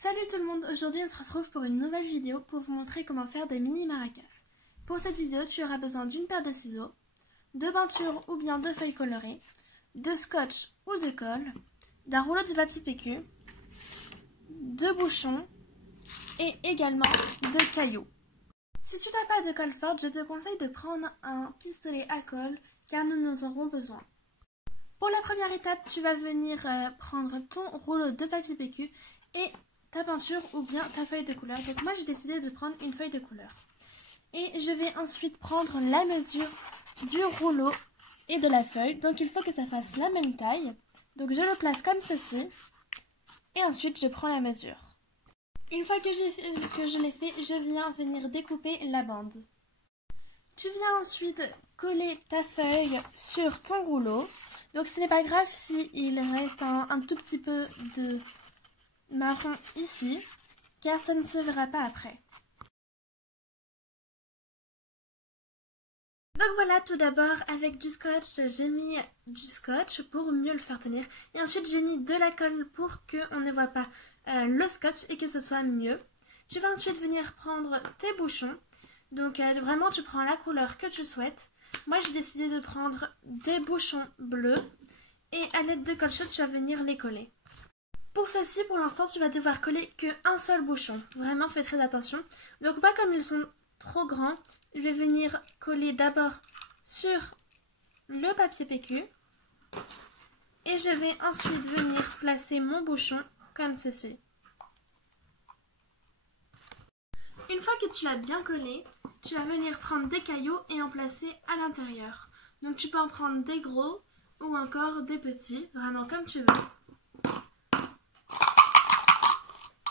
Salut tout le monde, aujourd'hui on se retrouve pour une nouvelle vidéo pour vous montrer comment faire des mini maracas. Pour cette vidéo, tu auras besoin d'une paire de ciseaux, de peinture ou bien de feuilles colorées, de scotch ou de colle, d'un rouleau de papier PQ, de bouchons et également de cailloux. Si tu n'as pas de colle forte, je te conseille de prendre un pistolet à colle car nous en aurons besoin. Pour la première étape, tu vas venir prendre ton rouleau de papier PQ et ta peinture ou bien ta feuille de couleur. Donc moi j'ai décidé de prendre une feuille de couleur. Et je vais ensuite prendre la mesure du rouleau et de la feuille. Donc il faut que ça fasse la même taille. Donc je le place comme ceci. Et ensuite je prends la mesure. Une fois que je l'ai fait, je viens venir découper la bande. Tu viens ensuite coller ta feuille sur ton rouleau. Donc ce n'est pas grave s'il reste un tout petit peu de marron ici, car ça ne se verra pas après. Donc voilà, tout d'abord avec du scotch, j'ai mis du scotch pour mieux le faire tenir. Et ensuite j'ai mis de la colle pour qu'on ne voit pas le scotch et que ce soit mieux. Tu vas ensuite venir prendre tes bouchons. Donc vraiment tu prends la couleur que tu souhaites. Moi j'ai décidé de prendre des bouchons bleus. Et à l'aide de colle chaude, tu vas venir les coller. Pour ceci, pour l'instant, tu vas devoir coller qu'un seul bouchon. Vraiment, fais très attention. Donc, pas comme ils sont trop grands, je vais venir coller d'abord sur le papier PQ. Et je vais ensuite venir placer mon bouchon comme ceci. Une fois que tu l'as bien collé, tu vas venir prendre des cailloux et en placer à l'intérieur. Donc, tu peux en prendre des gros ou encore des petits, vraiment comme tu veux.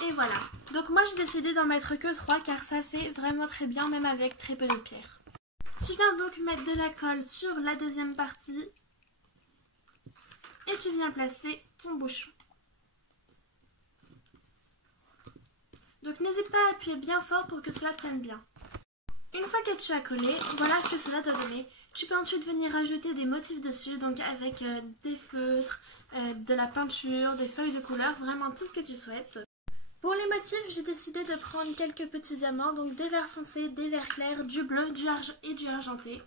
Et voilà. Donc moi j'ai décidé d'en mettre que 3 car ça fait vraiment très bien même avec très peu de pierres. Tu viens donc mettre de la colle sur la deuxième partie et tu viens placer ton bouchon. Donc n'hésite pas à appuyer bien fort pour que cela tienne bien. Une fois que tu as collé, voilà ce que cela t'a donné. Tu peux ensuite venir ajouter des motifs dessus, donc avec des feutres, de la peinture, des feuilles de couleur, vraiment tout ce que tu souhaites. Pour les motifs, j'ai décidé de prendre quelques petits diamants, donc des verts foncés, des verts clairs, du bleu et du argenté.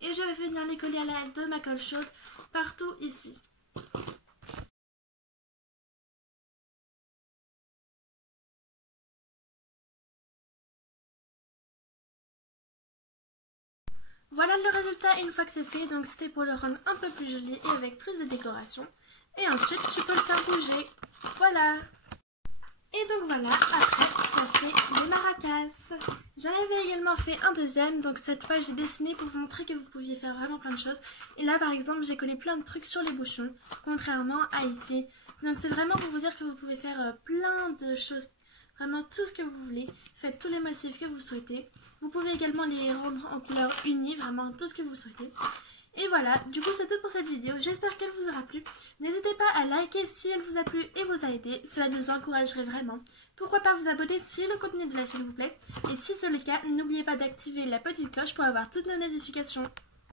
Et je vais venir les coller à l'aide de ma colle chaude partout ici. Voilà le résultat une fois que c'est fait, donc c'était pour le rendre un peu plus joli et avec plus de décoration. Et ensuite, tu peux le faire bouger. Voilà! Et donc voilà, après, ça fait les maracas. J'en avais également fait un deuxième, donc cette fois j'ai dessiné pour vous montrer que vous pouviez faire vraiment plein de choses. Et là par exemple, j'ai collé plein de trucs sur les bouchons, contrairement à ici. Donc c'est vraiment pour vous dire que vous pouvez faire plein de choses, vraiment tout ce que vous voulez. Faites tous les motifs que vous souhaitez. Vous pouvez également les rendre en couleur unie, vraiment tout ce que vous souhaitez. Et voilà, du coup c'est tout pour cette vidéo, j'espère qu'elle vous aura plu. N'hésitez pas à liker si elle vous a plu et vous a aidé, cela nous encouragerait vraiment. Pourquoi pas vous abonner si le contenu de la chaîne vous plaît. Et si c'est le cas, n'oubliez pas d'activer la petite cloche pour avoir toutes nos notifications.